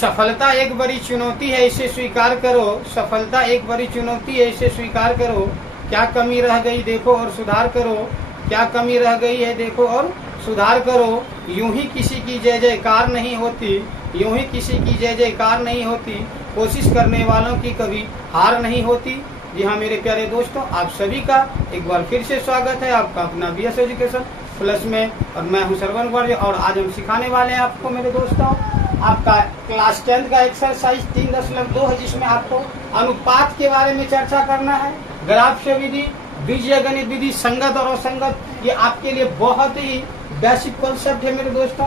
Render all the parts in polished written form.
सफलता एक बड़ी चुनौती है, इसे स्वीकार करो। सफलता एक बड़ी चुनौती है, इसे स्वीकार करो। क्या कमी रह गई देखो और सुधार करो। क्या कमी रह गई है देखो और सुधार करो। यूं ही किसी की जय जयकार नहीं होती, यूं ही किसी की जय जयकार नहीं होती। कोशिश करने वालों की कभी हार नहीं होती। जी हाँ मेरे प्यारे दोस्तों, आप सभी का एक बार फिर से स्वागत है आपका अपना BS एजुकेशन प्लस में। और मैं हूं श्रवण वर्य और आज हम सिखाने वाले हैं आपको मेरे दोस्तों आपका क्लास 10 का एक्सरसाइज 3.2 है, जिसमें आपको अनुपात के बारे में चर्चा करना है। ग्राफ्य विधि, बीजगणित विधि, संगत और असंगत, ये आपके लिए बहुत ही बेसिक कॉन्सेप्ट है मेरे दोस्तों,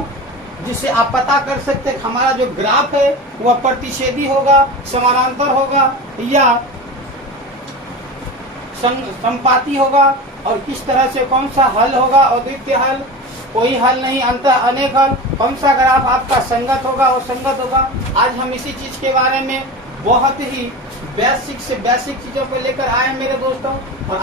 जिससे आप पता कर सकते हैं हमारा जो ग्राफ है वह प्रतिच्छेदी होगा, समानांतर होगा या संपाती होगा, और किस तरह से कौन सा हल होगा, अद्वितीय हल, कोई हल नहीं, अंतः अनेक हल, कौन सा ग्राफ आपका संगत होगा और संगत होगा। आज हम इसी चीज के बारे में बहुत ही बेसिक से बेसिक चीजों को लेकर आए मेरे दोस्तों। और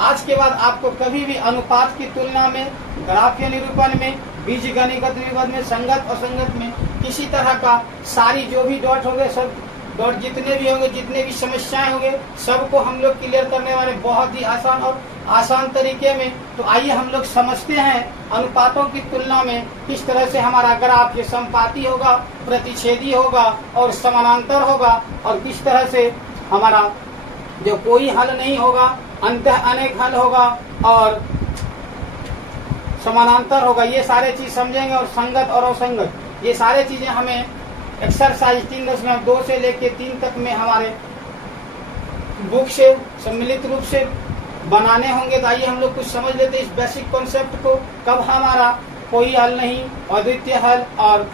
आज के बाद आपको कभी भी अनुपात की तुलना में, ग्राफीय निरूपण में, बीजगणित निरूपण में, संगत असंगत में किसी तरह का सारी जो भी डॉट हो गए, सब डॉट जितने भी होंगे, जितने भी समस्याएं होंगे, सबको हम लोग क्लियर करने वाले बहुत ही आसान और आसान तरीके में। तो आइए हम लोग समझते हैं अनुपातों की तुलना में किस तरह से हमारा ग्राफ ये संपाती होगा, प्रतिच्छेदी होगा और समानांतर होगा, और किस तरह से हमारा जो कोई हल नहीं होगा, अंतः अनेक हल होगा और समानांतर होगा। ये सारे चीज समझेंगे। और संगत और असंगत, ये सारे चीजें हमें एक्सरसाइज 3.2 से लेके 3 तक में हमारे बुक से सम्मिलित रूप से बनाने होंगे। तो आइए हम लोग कुछ समझ लेते हैं इस बेसिक कॉन्सेप्ट को। कब हमारा कोई हल नहीं, अद्वितीय हल और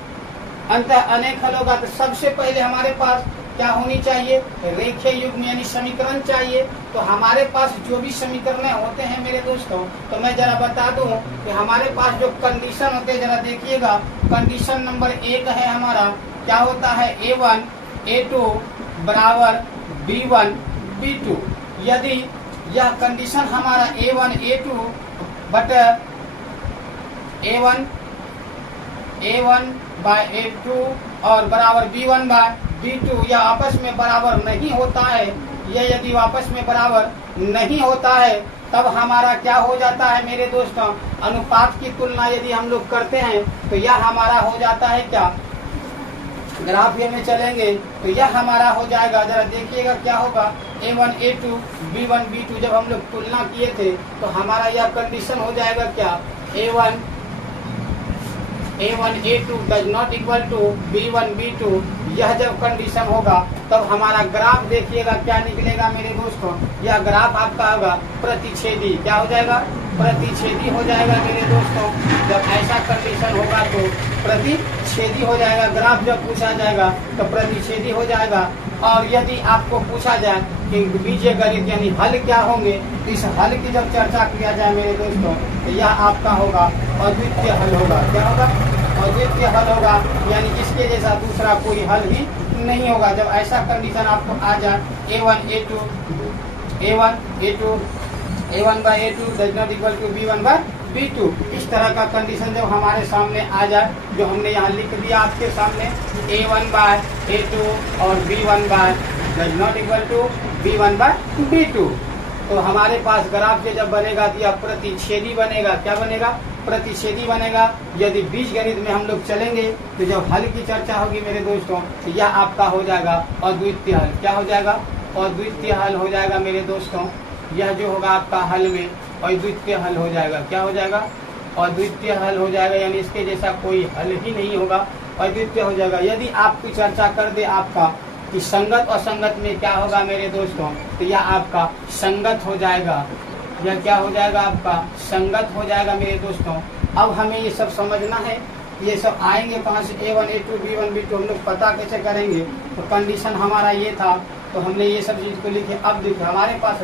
अंतः अनेक हल होगा, तो सबसे पहले हमारे पास क्या होनी चाहिए, रेखीय युग्म यानी समीकरण चाहिए। तो हमारे पास जो भी समीकरण होते हैं मेरे दोस्तों, तो मैं जरा बता दूं कि हमारे पास जो कंडीशन होते हैं, जरा देखिएगा। कंडीशन नंबर 1 है हमारा, क्या होता है, A1 A2 बराबर B1 B2। यदि यह कंडीशन हमारा A1 A2 बटा A1 बाय A2 और बराबर B1 बाय B2 या आपस में बराबर नहीं होता है, ये यदि आपस में बराबर नहीं होता है, तब हमारा क्या हो जाता है मेरे दोस्तों, अनुपात की तुलना यदि हम लोग करते हैं तो यह हमारा हो जाता है क्या, ग्राफीय में चलेंगे तो यह हमारा हो जाएगा। जरा देखिएगा क्या होगा, A1 A2 B1 B2 जब हम लोग तुलना किए थे तो हमारा यह कंडीशन हो जाएगा क्या, A1 A2 does not equal to B1 B2। यह जब कंडीशन होगा तब हमारा ग्राफ देखिएगा क्या निकलेगा मेरे दोस्तों, यह ग्राफ आपका होगा प्रतिच्छेदी। क्या हो जाएगा, प्रतिच्छेदी हो जाएगा मेरे दोस्तों। जब ऐसा कंडीशन होगा तो प्रतिच्छेदी हो जाएगा। ग्राफ जब पूछा जाएगा तो प्रतिच्छेदी हो जाएगा। और यदि आपको पूछा जाए कि बीजगणित यानी हल क्या होंगे, तो इस हल की जब चर्चा किया जाए मेरे दोस्तों, तो यह आपका होगा अद्वितीय हल होगा। क्या होगा, अद्वितीय हल होगा, यानी इसके जैसा दूसरा कोई हल ही नहीं होगा। जब ऐसा कंडीशन आपको आ जाए, A1 by A2 does not equal to B1 by B2, इस तरह का कंडीशन जब हमारे सामने आ जाए, जो हमने यहाँ लिख दिया आपके सामने, A1 बाय A2 और B1 by does not equal to B1 by B2, तो हमारे पास ग्राफ जब बनेगा तो यह प्रतिच्छेदी बनेगा। क्या बनेगा, प्रतिच्छेदी बनेगा। यदि बीजगणित में हम लोग चलेंगे तो जब हल की चर्चा होगी मेरे दोस्तों, तो यह आपका हो जाएगा अद्वितीय हल। क्या हो जाएगा, अद्वितीय हल हो जाएगा मेरे दोस्तों। यह जो होगा आपका हल में अद्वितीय हल हो जाएगा। क्या हो जाएगा, अद्वितीय हल हो जाएगा, यानी इसके जैसा कोई हल ही नहीं होगा, अद्वितीय हो जाएगा। यदि आपकी चर्चा कर दे आपका कि संगत असंगत में क्या होगा मेरे दोस्तों, तो यह आपका संगत हो जाएगा। यह क्या हो जाएगा, आपका संगत हो जाएगा मेरे दोस्तों। अब हमें ये सब समझना है, ये सब आएंगे कहाँ से, A1 A2 B1 B2 हम लोग पता कैसे करेंगे। तो कंडीशन हमारा ये था, तो हमने ये सब चीज को लिखे। अब देखिए हमारे पास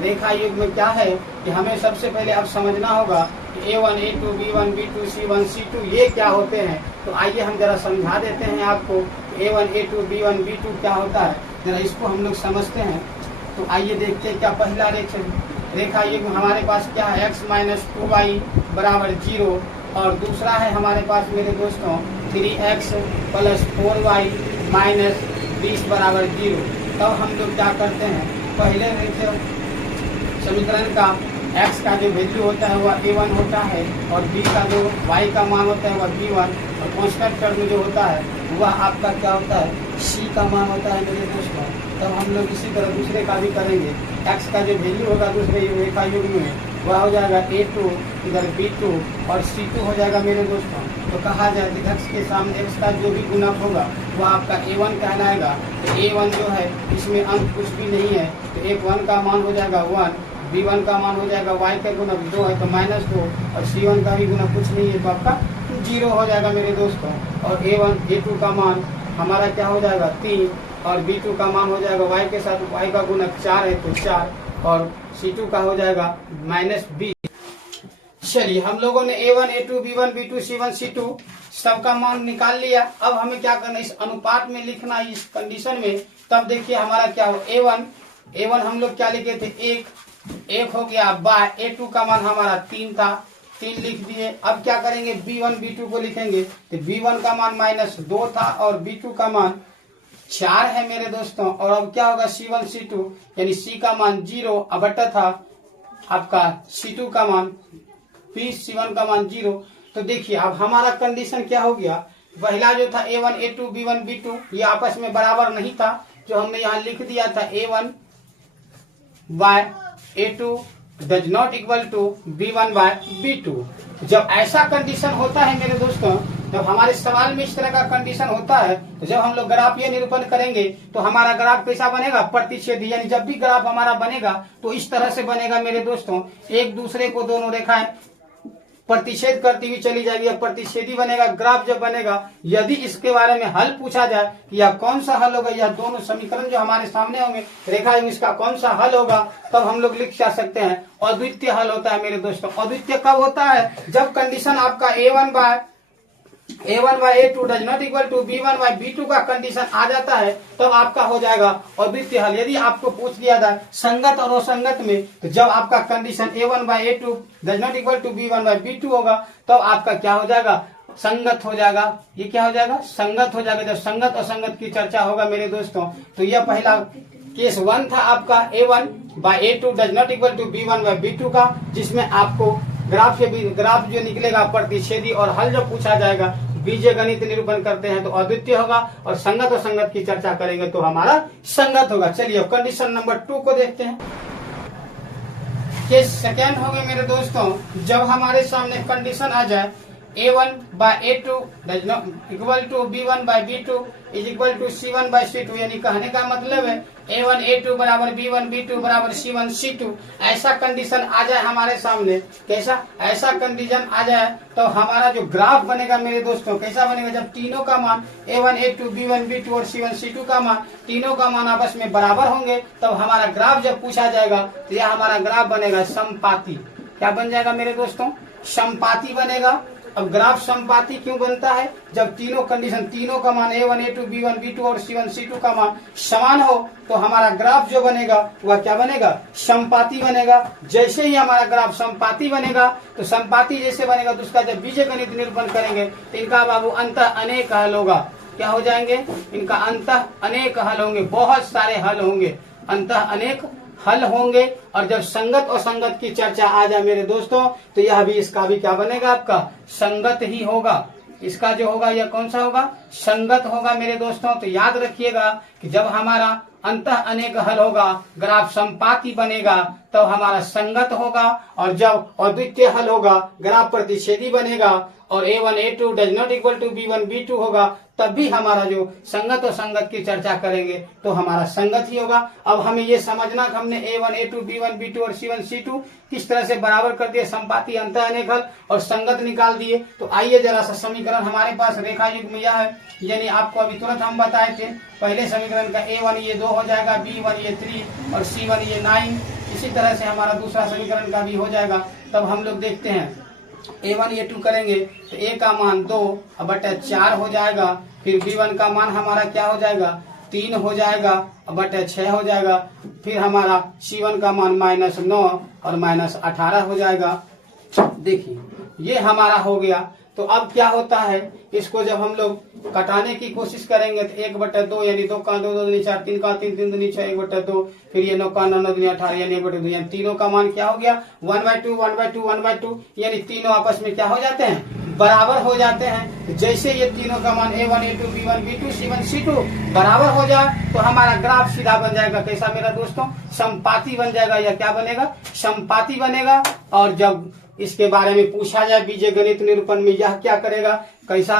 रेखा युग्म में क्या है कि हमें सबसे पहले अब समझना होगा कि A1 A2 B1 B2 C1 C2 ये क्या होते हैं। तो आइए हम जरा समझा देते हैं आपको A1 A2 B1 B2 क्या होता है, जरा इसको हम लोग समझते हैं। तो आइए देखते हैं क्या पहला रेखा युग्म हमारे पास क्या है, x - 2y बराबर 0, और दूसरा है हमारे पास मेरे दोस्तों 3x प्लस 4y माइनस 20 बराबर 0। तब हम लोग क्या करते हैं, पहले समीकरण का x का जो वैल्यू होता है वह a1 होता है और b का जो y का मान होता है वह b1 और कांस्टेंट टर्म जो होता है वह आपका क्या होता है c का मान होता है मेरे दोस्तों। तब हम लोग इसी तरह दूसरे का भी करेंगे। x का जो वैल्यू होगा दूसरे रेखा युग्म में वह हो जाएगा a2, इधर b2 और c2 हो जाएगा मेरे दोस्तों। तो कहा जाए कि x के सामने x का जो भी गुणक होगा वह आपका a1 कहलाएगा। तो a1 जो है इसमें अंक कुछ भी नहीं है, तो a1 का मान हो जाएगा 1, b1 का मान हो जाएगा y का गुणक 2 है तो -2 और c1 का भी गुणक कुछ नहीं है तो आपका 0 हो जाएगा मेरे दोस्तों। और a2 का मान हमारा क्या हो जाएगा 3 और b2 का मान हो जाएगा y के साथ y का गुणक 4 है तो 4 और c2 का हो जाएगा -20। चलिए हम लोगों ने a1, a2, b1, b2, c1, c2 सबका मान निकाल लिया। अब हमें क्या करना है, इस अनुपात में लिखना इस कंडीशन में। तब देखिए हमारा क्या हो, a1 हम लोग क्या लिखे थे 1 हो गया, बाय a2 का मान हमारा 3 था, 3 लिख दिए। अब क्या करेंगे b1, b2 को लिखेंगे तो b1 का मान -2 था और b2 का मान 4 है मेरे दोस्तों। और अब क्या होगा c1, c2 यानी c का मान 0 अब बटा था आपका c2 का मान c1 का मान 0। तो देखिए अब हमारा कंडीशन क्या हो गया, पहला जो था a1, a2, b1, b2 ये आपस में बराबर नहीं था, जो हमने यहाँ लिख दिया था a1 by a2 does not equal to b1 by b2। जब ऐसा कंडीशन होता है मेरे दोस्तों, जब हमारे सवाल में इस तरह का कंडीशन होता है तो जब हम लोग ग्राफ ये निरूपण करेंगे तो हमारा ग्राफ कैसा बनेगा, प्रतिच्छेदी। यानी जब भी ग्राफ हमारा बनेगा तो इस तरह से बनेगा मेरे दोस्तों, एक दूसरे को दोनों रेखाएं प्रतिच्छेद करती हुई चली जाएगी, या प्रतिच्छेदी बनेगा ग्राफ जब बनेगा। यदि इसके बारे में हल पूछा जाए कि यह कौन सा हल होगा, यह दोनों समीकरण जो हमारे सामने होंगे रेखा इसका कौन सा हल होगा, तब हम लोग लिख जा सकते हैं अद्वितीय हल होता है मेरे दोस्तों। अद्वितीय कब होता है, जब कंडीशन आपका a1 by a2 does not equal to b1 by b2 का कंडीशन आ जाता है, तब आपका हो जाएगा अद्वितीय हल। यदि आपको पूछ दिया था संगत और असंगत में, तो जब आपका condition a1 by a2 does not equal to b1 by b2 होगा तब आपका क्या हो जाएगा, संगत हो जाएगा। ये क्या हो जाएगा, संगत हो जाएगा। जब संगत असंगत की चर्चा होगा मेरे दोस्तों, तो यह पहला केस 1 था आपका a1 by a2 does not equal to b1 by b2 का, जिसमें आपको ग्राफ जो निकलेगा प्रतिच्छेदी, और हल जब पूछा जाएगा बीजीय गणित निरूपण करते हैं तो अद्वितीय होगा, और संगत और संगत की चर्चा करेंगे तो हमारा संगत होगा। चलिए अब कंडीशन नंबर 2 को देखते हैं। केस सेकेंड हो गए मेरे दोस्तों, जब हमारे सामने कंडीशन आ जाए a1 by a2 does not equal to b1 by b2 is equal to c1 by c2। यानी कहने का मतलब है a1 a2 बराबर b1 b2 बराबर c1 c2। ऐसा कंडीशन आ जाए हमारे सामने, कैसा, ऐसा कंडीशन आ जाए तो हमारा जो ग्राफ बनेगा मेरे दोस्तों कैसा बनेगा, जब तीनों का मान a1 a2 b1 b2 और c1 c2 का मान, तीनों का मान आपस में बराबर होंगे, तब हमारा ग्राफ जब पूछा जाएगा तो यह हमारा ग्राफ बनेगा समपाती। क्या बन जाएगा मेरे दोस्तों, समपाती बनेगा। अब ग्राफ समपाती क्यों बनता है, जब तीनों कंडीशन, तीनों का मान a1 a2 b1 b2 और c1 c2 का मान समान हो तो हमारा ग्राफ जो बनेगा वह क्या बनेगा, समपाती बनेगा। जैसे ही हमारा ग्राफ समपाती बनेगा तो समपाती जैसे बनेगा तो उसका जब बीजीय गणित निरूपण करेंगे तो इनका बाबू अंतः अनेक हल होगा। क्या हो जाएंगे, इनका अंतः अनेक हल होंगे, बहुत सारे हल होंगे, अंतः अनेक हल होंगे। और जब संगत और संगत की चर्चा आ जाए मेरे दोस्तों तो यह भी, इसका भी क्या बनेगा, आपका संगत ही होगा। इसका जो होगा यह कौन सा होगा, संगत होगा मेरे दोस्तों। तो याद रखिएगा कि जब हमारा अंतः अनेक हल होगा, ग्राफ समपाती बनेगा, तब हमारा संगत होगा। और जब अद्वितीय हल होगा, ग्राफ प्रतिच्छेदी बनेगा, और a1 a2 does not equal to b1 b2 होगा, तब भी हमारा जो संगत और संगत की चर्चा करेंगे तो हमारा संगत ही होगा। अब हमें ये समझना कि हमने a1 a2 b1 b2 और c1 c2 किस तरह से बराबर कर दिए, संपाती, अंतः अनेक हल और संगत निकाल दिए। तो आइए जरा सा समीकरण हमारे पास रेखा युग्म में यह है, यानी आपको अभी तुरंत हम बताए थे। पहले समीकरण का a1 ये 2 हो जाएगा, b1 ये 3 और c1 ये 9। इसी तरह से हमारा दूसरा समीकरण का भी हो जाएगा। तब हम लोग देखते हैं a1 a2 करेंगे तो a का मान 2 बटा 4 हो जाएगा, फिर b1 का मान हमारा क्या हो जाएगा, 3 हो जाएगा बटा 6 हो जाएगा, फिर हमारा c1 का मान -9 और -18 हो जाएगा। देखिए ये हमारा हो गया। तो अब क्या होता है, इसको जब हम लोग कटाने की कोशिश करेंगे तो 1/2 यानी 2 का 2 2 दूनी 4, 3 का 3 3 दूनी 6, 1/2, फिर ये 9 का 9 9 दूनी 18 यानी 1/2, यानी तीनों का मान क्या हो गया 1/2 1/2 1/2, यानी तीनों आपस में क्या हो जाते हैं, बराबर हो जाते हैं। जैसे ये तीनों का मान A1 A2 B1 B2 C1 C2 बराबर हो जाए तो हमारा ग्राफ सीधा बन जाएगा कैसा मेरा दोस्तों, समपाती बन जाएगा। या क्या बनेगा, समपाती बनेगा। और जब इसके बारे में पूछा जाए बीजीय गणित निरूपण में, यह क्या करेगा, कैसा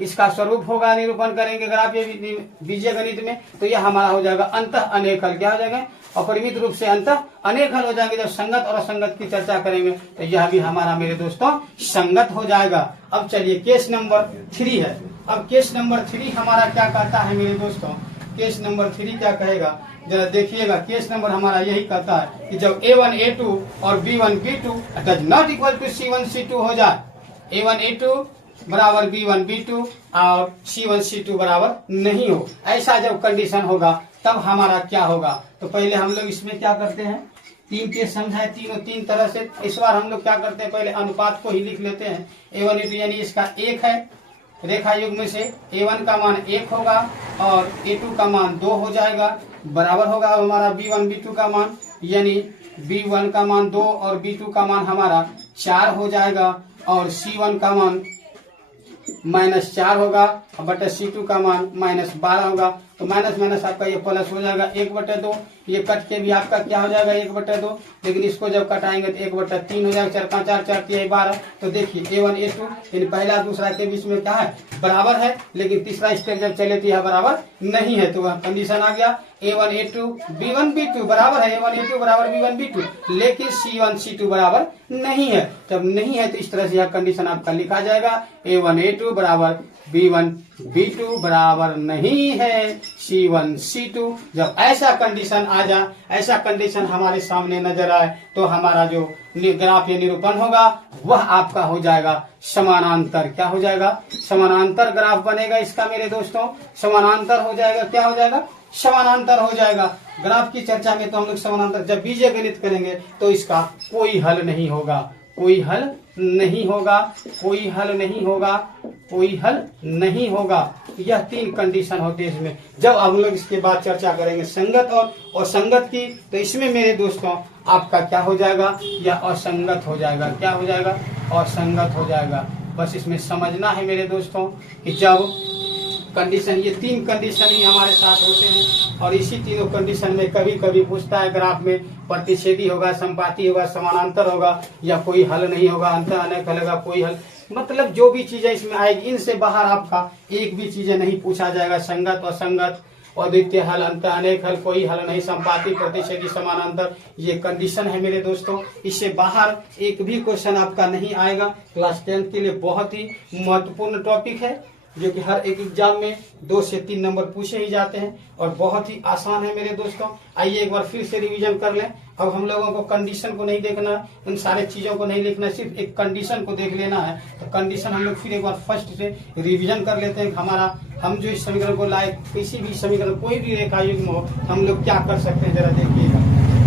इसका स्वरूप होगा, निरूपण करेंगे ग्राफ बीजीय गणित में, तो यह हमारा हो जाएगा अंतः अनेक हल। क्या हो जाएगा, अपरिमित रूप से अंतः अनेक हल हो जाएंगे। जब संगत और असंगत की चर्चा करेंगे तो यह भी हमारा मेरे दोस्तों संगत हो जाएगा। अब चलिए केस नंबर 3 है। अब केस नंबर 3 हमारा क्या कहता है मेरे दोस्तों, केस नंबर 3 क्या कहेगा, जरा देखिएगा। केस नंबर हमारा यही कहता है कि जब A1 A2 और B1 B2 does not equal to C1 C2 हो जाए, A1 A2 बराबर B1 B2 और C1 C2 बराबर नहीं हो, ऐसा जब कंडीशन होगा तब हमारा क्या होगा। तो पहले हम लोग इसमें क्या करते हैं, 3 केस समझाए, तीनों 3 तरह से। इस बार हम लोग क्या करते हैं, पहले अनुपात को ही लिख लेते हैं। A1 A2 यानी इसका 1 है, रेखा युग्म में से A1 का मान 1 होगा और A2 का मान 2 हो जाएगा, बराबर होगा हमारा B1 B2 का मान, यानी B1 का मान 2 और B2 का मान हमारा 4 हो जाएगा और C1 का मान -4 होगा बटे C2 का मान -12 होगा। तो माइनस माइनस आपका ये प्लस हो जाएगा 1/2, ये कट के भी आपका क्या हो जाएगा 1/2, लेकिन इसको जब कटाएंगे तो 1/3 हो जाएगा, 4 5 4 4 3 12। तो देखिए A1 A2 इन पहला दूसरा के बीच में क्या है, बराबर है, लेकिन तीसरा स्टेप जब चले तो यह बराबर नहीं है। तो वह कंडीशन आ गया A1 A2 B1 B2 बराबर है, A1 A2 बराबर B1 B2, लेकिन C1 C2 बराबर नहीं है। जब नहीं है तो इस तरह से यह कंडीशन आपका लिखा जाएगा A1 A2 बराबर B1 B2 बराबर नहीं है C1 C2। जब ऐसा कंडीशन आ जाए, ऐसा कंडीशन हमारे सामने नजर आए, तो हमारा जो ग्राफ या निरूपण होगा वह आपका हो जाएगा समानांतर। क्या हो जाएगा, समानांतर ग्राफ बनेगा इसका मेरे दोस्तों, समानांतर हो जाएगा। क्या हो जाएगा, समानांतर हो जाएगा। ग्राफ की चर्चा में तो हम लोग समानांतर जब बीजीय गणित करेंगे तो इसका कोई हल नहीं होगा, कोई हल नहीं होगा, कोई हल नहीं होगा, कोई हल नहीं होगा। यह 3 कंडीशन होती है इसमें। जब हम लोग इसके बाद चर्चा करेंगे संगत और असंगत की, तो इसमें मेरे दोस्तों आपका क्या हो जाएगा, यह असंगत हो जाएगा। क्या हो जाएगा, असंगत हो जाएगा। बस इसमें समझना है मेरे दोस्तों कि जब कंडीशन, ये 3 कंडीशन ही हमारे साथ होते हैं और इसी तीनों कंडीशन में कभी कभी पूछता है ग्राफ में प्रतिच्छेदी होगा, संपाती होगा, समानांतर होगा या कोई हल नहीं होगा, अंतर अनेक हल होगा, कोई हल, मतलब जो भी चीजें इसमें आएगी इनसे बाहर आपका एक भी चीजें नहीं पूछा जाएगा। संगत, असंगत, अद्वितीय हल, अंतर अनेक हल, कोई हल नहीं, संपाती, प्रतिच्छेदी, समानांतर, ये कंडीशन है मेरे दोस्तों। इससे बाहर एक भी क्वेश्चन आपका नहीं आएगा। क्लास 10 के लिए बहुत ही महत्वपूर्ण टॉपिक है जो कि हर एक एग्जाम में 2 से 3 नंबर पूछे ही जाते हैं और बहुत ही आसान है मेरे दोस्तों। आइए एक बार फिर से रिवीजन कर लें। अब हम लोगों को कंडीशन को नहीं देखना, उन सारे चीजों को नहीं लिखना, सिर्फ एक कंडीशन को देख लेना है। तो कंडीशन हम लोग फिर एक बार फर्स्ट से रिवीजन कर लेते हैं। हमारा, हम जो इस समीकरण को लाए, किसी भी समीकरण, कोई भी रेखा युग्म हो, हम लोग क्या कर सकते हैं जरा देखिएगा।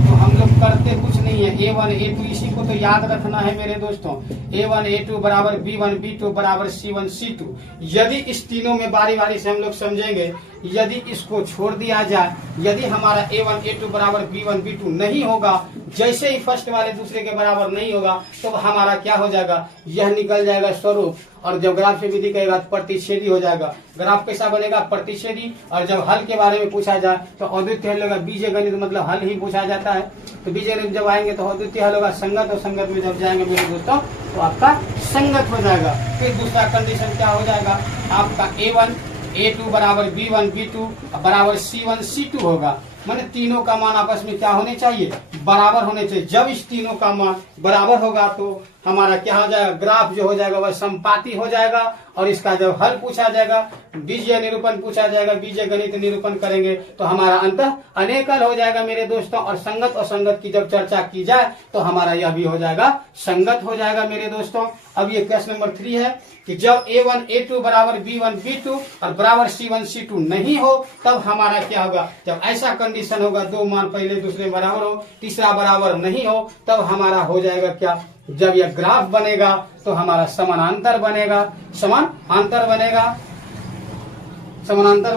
तो हम लोग करते कुछ नहीं है, A1 A2 इसी को तो याद रखना है मेरे दोस्तों। A1 A2 बराबर B1 B2 बराबर C1 C2। यदि इस तीनों में बारी बारी से हम लोग समझेंगे, यदि इसको छोड़ दिया जाए, यदि हमारा A1 A2 बराबर B1 B2 नहीं होगा, जैसे ही फर्स्ट वाले दूसरे के बराबर नहीं होगा, तो हमारा क्या हो जाएगा, यह निकल जाएगा स्वरूप। और जब ग्राफ से विधि कहेगा तो प्रतिच्छेदी हो जाएगा। ग्राफ कैसा बनेगा, प्रतिच्छेदी। और जब हल के बारे में पूछा जाए तो अद्वितीय हल होगा। बीजीय गणित मतलब हल ही पूछा जाता है, तो बीजीय गणित जब आएंगे तो अद्वितीय हल होगा। संगत और संगत में जब जाएंगे मेरे दोस्तों तो आपका संगत हो जाएगा। फिर दूसरा कंडीशन क्या हो जाएगा, आपका A1 A2 बराबर B1 B2 बराबर C1 C2 होगा। माने तीनों का मान आपस में क्या होने चाहिए, बराबर होने चाहिए। जब इस तीनों का मान बराबर होगा तो हमारा क्या हो जाएगा, ग्राफ जो हो जाएगा वह संपाती हो जाएगा। और इसका जब हल पूछा जाएगा, बीजीय निरूपण पूछा जाएगा, बीजीय गणित निरूपण करेंगे तो हमारा अंतः अनेक हल हो जाएगा मेरे दोस्तों। और संगत और संगत की जब चर्चा की जाए तो हमारा यह भी हो जाएगा, संगत हो जाएगा मेरे दोस्तों। अब ये क्वेश्चन नंबर 3 है कि जब A1 A2 बराबर B1 B2 और बराबर C1 C2 नहीं हो, तब हमारा क्या होगा। जब ऐसा कंडीशन होगा, दो मान पहले दूसरे बराबर हो, तीसरा बराबर नहीं हो, तब हमारा हो जाएगा क्या, जब यह ग्राफ बनेगा तो हमारा समानांतर बनेगा, समानांतर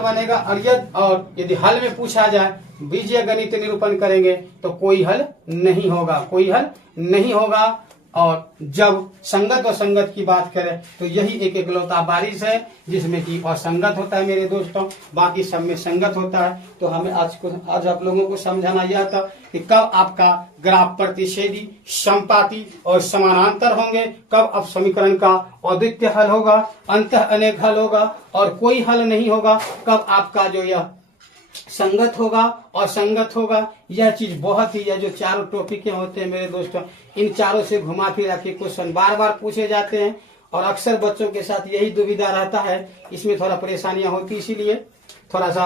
बनेगा। और यदि हल में पूछा जाए बीजीय गणित निरूपण करेंगे तो कोई हल नहीं होगा। और जब संगत और संगत की बात करें तो यही एक इकलौता बारिश है जिसमें कि असंगत होता है मेरे दोस्तों, बाकी सब में संगत होता है। तो हमें आज आप लोगों को समझाना यह था कि कब आपका ग्राफ प्रतिच्छेदी, समपाती और समानांतर होंगे, कब अब समीकरण का अद्वितीय हल होगा, अंतः अनेक हल होगा और कोई हल नहीं होगा, कब आपका जो यह संगत होगा और संगत होगा। यह चीज बहुत ही, यह जो चारों टॉपिक होते हैं मेरे दोस्तों, इन चारों से घुमा फिरा के क्वेश्चन बार बार पूछे जाते हैं और अक्सर बच्चों के साथ यही दुविधा रहता है, इसमें थोड़ा परेशानियां होती, इसीलिए थोड़ा सा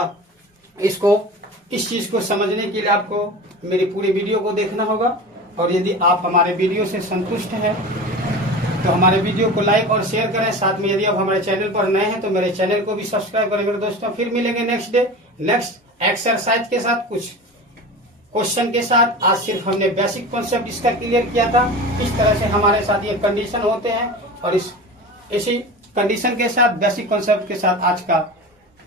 इस चीज को समझने के लिए आपको मेरी पूरी वीडियो को देखना होगा। और यदि आप हमारे वीडियो से संतुष्ट हैं तो हमारे वीडियो को लाइक और शेयर करें। साथ में यदि आप हमारे चैनल पर नए हैं तो मेरे चैनल को भी सब्सक्राइब करें मेरे दोस्तों। फिर मिलेंगे नेक्स्ट डे नेक्स्ट एक्सरसाइज के साथ, कुछ क्वेश्चन के साथ। आज सिर्फ हमने बेसिक कॉन्सेप्ट इसका क्लियर किया था, इस तरह से हमारे साथ ये कंडीशन होते हैं और इसी कंडीशन के साथ, बेसिक कॉन्सेप्ट के साथ आज का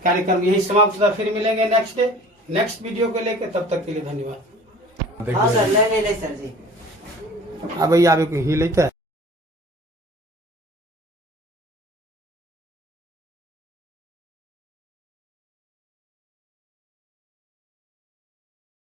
कार्यक्रम यही समाप्त होता। फिर मिलेंगे नेक्स्ट डे नेक्स्ट वीडियो को लेकर, तब तक के लिए धन्यवाद। हाँ सर, नहीं सर जी। अब भैया ही लेता है।